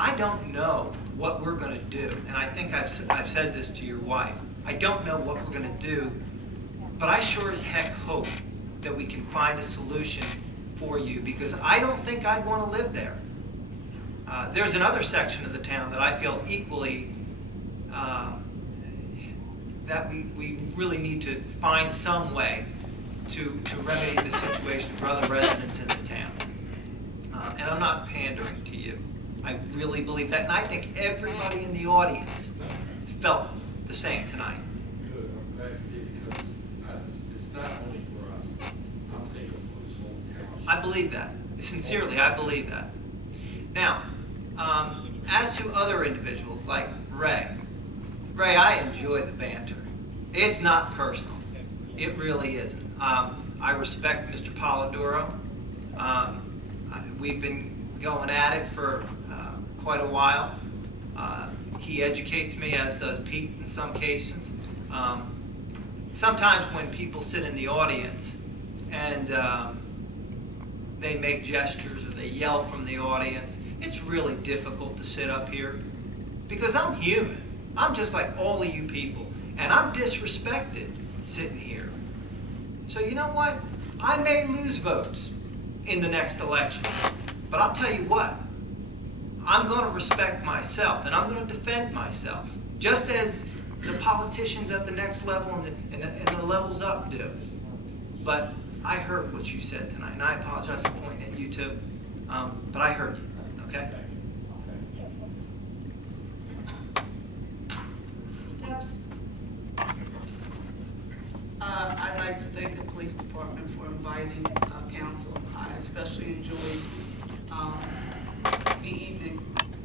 I don't know what we're going to do, and I think I've said this to your wife. I don't know what we're going to do, but I sure as heck hope that we can find a solution for you, because I don't think I'd want to live there. There's another section of the town that I feel equally that we really need to find some way to remedy the situation for other residents in the town. And I'm not pandering to you. I really believe that, and I think everybody in the audience felt the same tonight. Good, I'm glad you did, because it's not only for us. I'm thinking for this whole town. I believe that. Sincerely, I believe that. Now, as to other individuals like Ray, I enjoy the banter. It's not personal. It really isn't. I respect Mr. Polidoro. We've been going at it for quite a while. He educates me, as does Pete in some cases. Sometimes when people sit in the audience and they make gestures or they yell from the audience, it's really difficult to sit up here, because I'm human. I'm just like all of you people, and I'm disrespected sitting here. So you know what? I may lose votes in the next election, but I'll tell you what, I'm going to respect myself, and I'm going to defend myself, just as the politicians at the next level and the levels up do. But I heard what you said tonight, and I apologize for pointing at you too, but I heard you, okay? Steps. I'd like to thank the police department for inviting council. I especially enjoyed the evening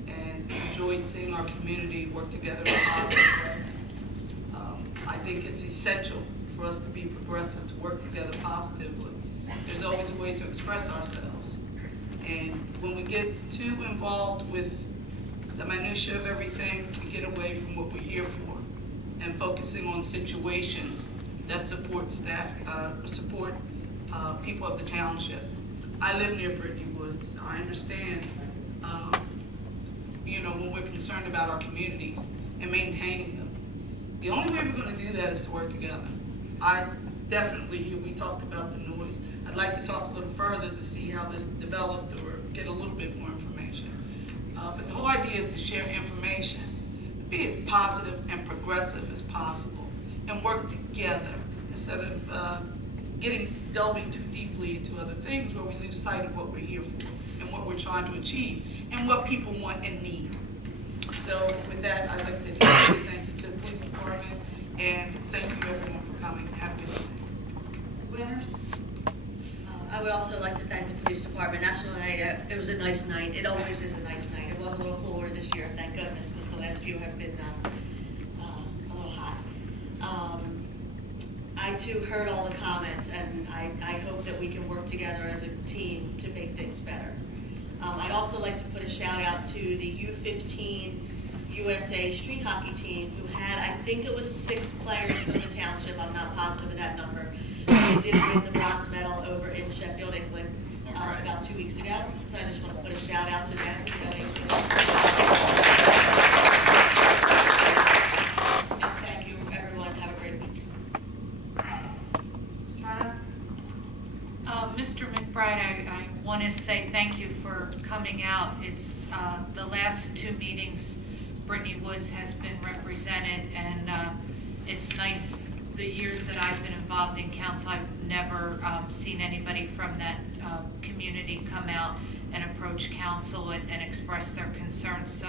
and enjoyed seeing our community work together in a positive way. I think it's essential for us to be progressive, to work together positively. There's always a way to express ourselves. And when we get too involved with the minutiae of everything, we get away from what we're here for, and focusing on situations that support staff, people of the township. I live near Brittany Woods. I understand, when we're concerned about our communities and maintaining them. The only way we're going to do that is to work together. I definitely, we talked about the noise. I'd like to talk a little further to see how this developed or get a little bit more information. But the whole idea is to share information, be as positive and progressive as possible, and work together instead of delving too deeply into other things where we lose sight of what we're here for and what we're trying to achieve and what people want and need. So with that, I'd like to say thank you to the police department, and thank you everyone for coming. Have a good evening. Winners. I would also like to thank the police department. National Night, it was a nice night. It always is a nice night. It was a little cooler this year, thank goodness, because the last few have been a little hot. I too heard all the comments, and I hope that we can work together as a team to make things better. I'd also like to put a shout out to the U15 USA street hockey team, who had, I think it was 6 players from the township. I'm not positive of that number. They did win the bronze medal over in Sheffield, England, about 2 weeks ago. So I just want to put a shout out to them. And thank you, everyone. Have a great week. Mr. McBride, I want to say thank you for coming out. It's the last 2 meetings, Brittany Woods has been represented, and it's nice. The years that I've been involved in council, I've never seen anybody from that community come out and approach council and express their concerns. So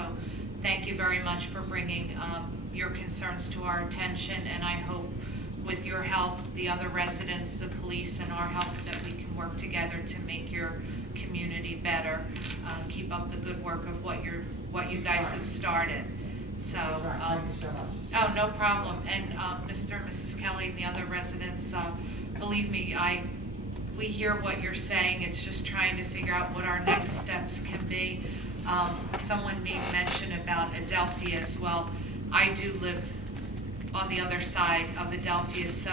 thank you very much for bringing your concerns to our attention, and I hope with your help, the other residents, the police, and our help, that we can work together to make your community better. Keep up the good work of what you guys have started. So, oh, no problem. And Mr. and Mrs. Kelly and the other residents, believe me, we hear what you're saying. It's just trying to figure out what our next steps can be. Someone made mention about Adelphia as well. I do live on the other side of Adelphia, so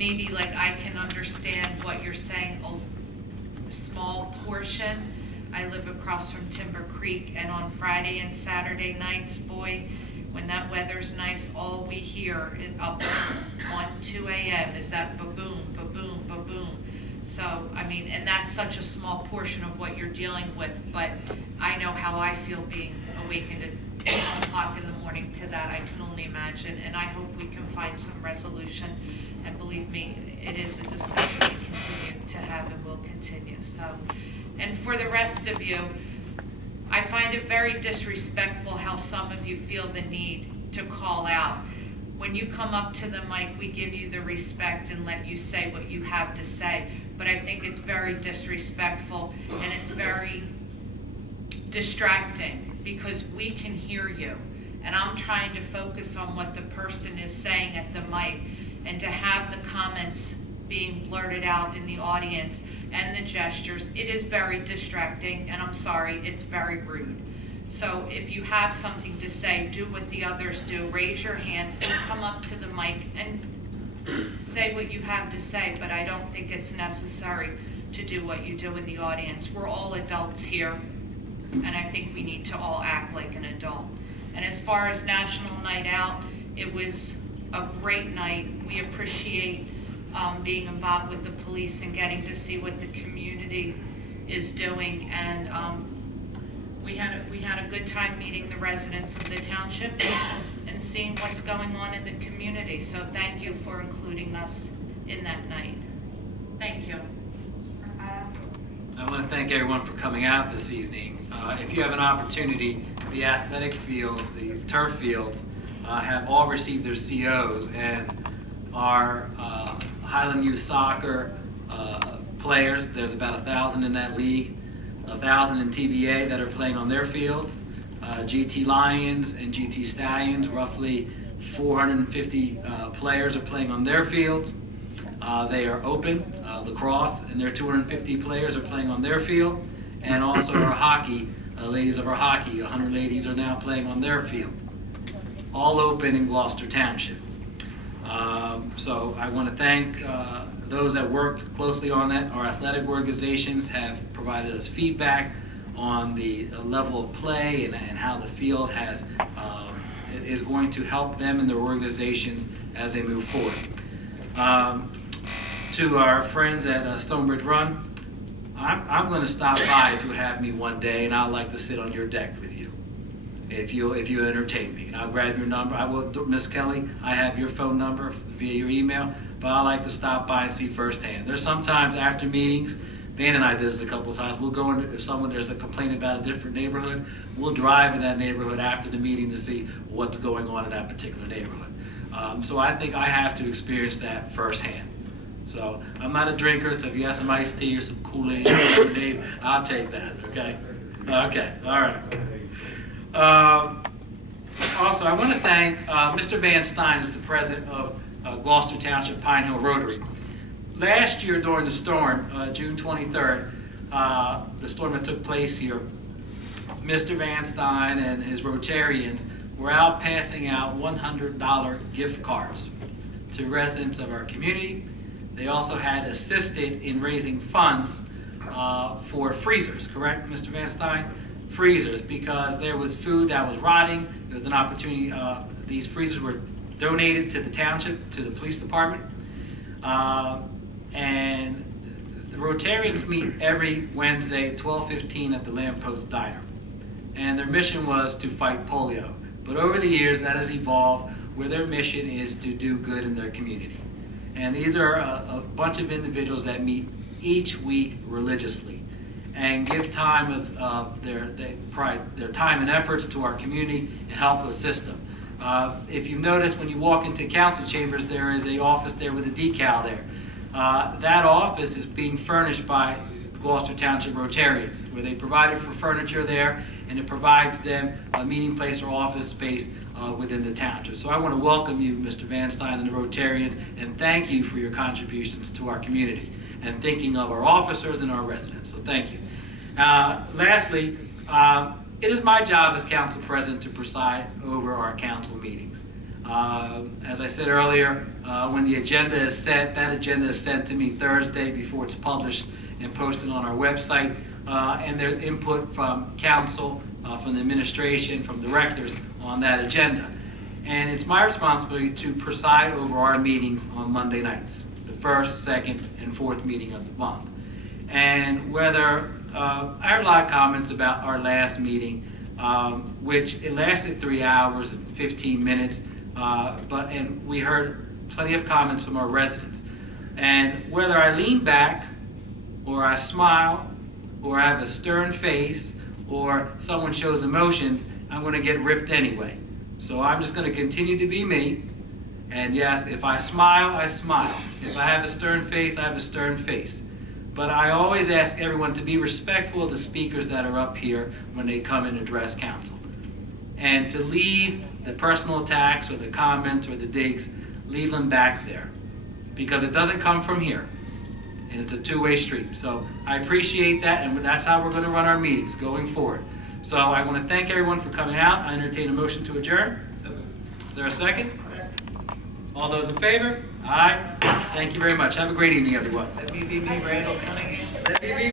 maybe like I can understand what you're saying, a small portion. I live across from Timber Creek, and on Friday and Saturday nights, boy, when that weather's nice, all we hear up to 1, 2 a.m. is that ba-boom, ba-boom, ba-boom. So, I mean, and that's such a small portion of what you're dealing with, but I know how I feel being awakened at 1 o'clock in the morning to that. I can only imagine, and I hope we can find some resolution. And believe me, it is a discussion we continue to have and will continue. So, and for the rest of you, I find it very disrespectful how some of you feel the need to call out. When you come up to the mic, we give you the respect and let you say what you have to say. But I think it's very disrespectful and it's very distracting because we can hear you. And I'm trying to focus on what the person is saying at the mic, and to have the comments being blurted out in the audience and the gestures, it is very distracting, and I'm sorry, it's very rude. So if you have something to say, do what the others do. Raise your hand, come up to the mic, and say what you have to say, but I don't think it's necessary to do what you do in the audience. We're all adults here, and I think we need to all act like an adult. And as far as National Night Out, it was a great night. We appreciate being involved with the police and getting to see what the community is doing. And we had a good time meeting the residents of the township and seeing what's going on in the community. So thank you for including us in that night. Thank you. I want to thank everyone for coming out this evening. If you have an opportunity, the athletic fields, the turf fields, have all received their COs, and our Highland Youth Soccer players, there's about 1,000 in that league, 1,000 in TBA that are playing on their fields. GT Lions and GT Stallions, roughly 450 players are playing on their fields. They are open. Lacrosse and their 250 players are playing on their field. And also our hockey, ladies of our hockey, 100 ladies are now playing on their field. All open in Gloucester Township. So I want to thank those that worked closely on that. Our athletic organizations have provided us feedback on the level of play and how the field is going to help them and their organizations as they move forward. To our friends at Stonebridge Run, I'm going to stop by if you have me one day, and I'd like to sit on your deck with you, if you entertain me. And I'll grab your number. I will, Miss Kelly, I have your phone number via your email, but I like to stop by and see firsthand. There's sometimes after meetings, Dan and I did this a couple of times, we'll go in, if there's a complaint about a different neighborhood, we'll drive in that neighborhood after the meeting to see what's going on in that particular neighborhood. So I think I have to experience that firsthand. So I'm not a drinker, so if you have some iced tea or some Kool-Aid or lemonade, I'll take that, okay? Okay, all right. Also, I want to thank Mr. Van Stein, who's the president of Gloucester Township Pine Hill Rotary. Last year during the storm, June 23rd, the storm that took place here, Mr. Van Stein and his Rotarians were out passing out $100 gift cards to residents of our community. They also had assisted in raising funds for freezers, correct, Mr. Van Stein? Freezers, because there was food that was rotting. There was an opportunity. These freezers were donated to the township, to the police department. And the Rotarians meet every Wednesday at 12:15 at the Lamppost Diner. And their mission was to fight polio. But over the years, that has evolved where their mission is to do good in their community. And these are a bunch of individuals that meet each week religiously and give time of their time and efforts to our community and help assist them. If you notice, when you walk into council chambers, there is an office there with a decal there. That office is being furnished by Gloucester Township Rotarians, where they provided for furniture there, and it provides them a meeting place or office space within the township. So I want to welcome you, Mr. Van Stein and the Rotarians, and thank you for your contributions to our community and thinking of our officers and our residents. So thank you. Lastly, it is my job as council president to preside over our council meetings. As I said earlier, when the agenda is set, that agenda is sent to me Thursday before it's published and posted on our website. and there's input from council, from the administration, from directors on that agenda. And it's my responsibility to preside over our meetings on Monday nights, the first, second, and fourth meeting of the month. And whether, I heard a lot of comments about our last meeting, which it lasted 3 hours and 15 minutes, and we heard plenty of comments from our residents. And whether I lean back, or I smile, or I have a stern face, or someone shows emotions, I'm going to get ripped anyway. So I'm just going to continue to be me. And yes, if I smile, I smile. If I have a stern face, I have a stern face. But I always ask everyone to be respectful of the speakers that are up here when they come and address council. And to leave the personal attacks or the comments or the digs, leave them back there. Because it doesn't come from here. And it's a two-way street. So I appreciate that, and that's how we're going to run our meetings going forward. So I want to thank everyone for coming out. I entertain a motion to adjourn. Is there a second? All those in favor? Aye. Thank you very much. Have a great evening, everyone. Let me be me, Randall Cunningham. Let me be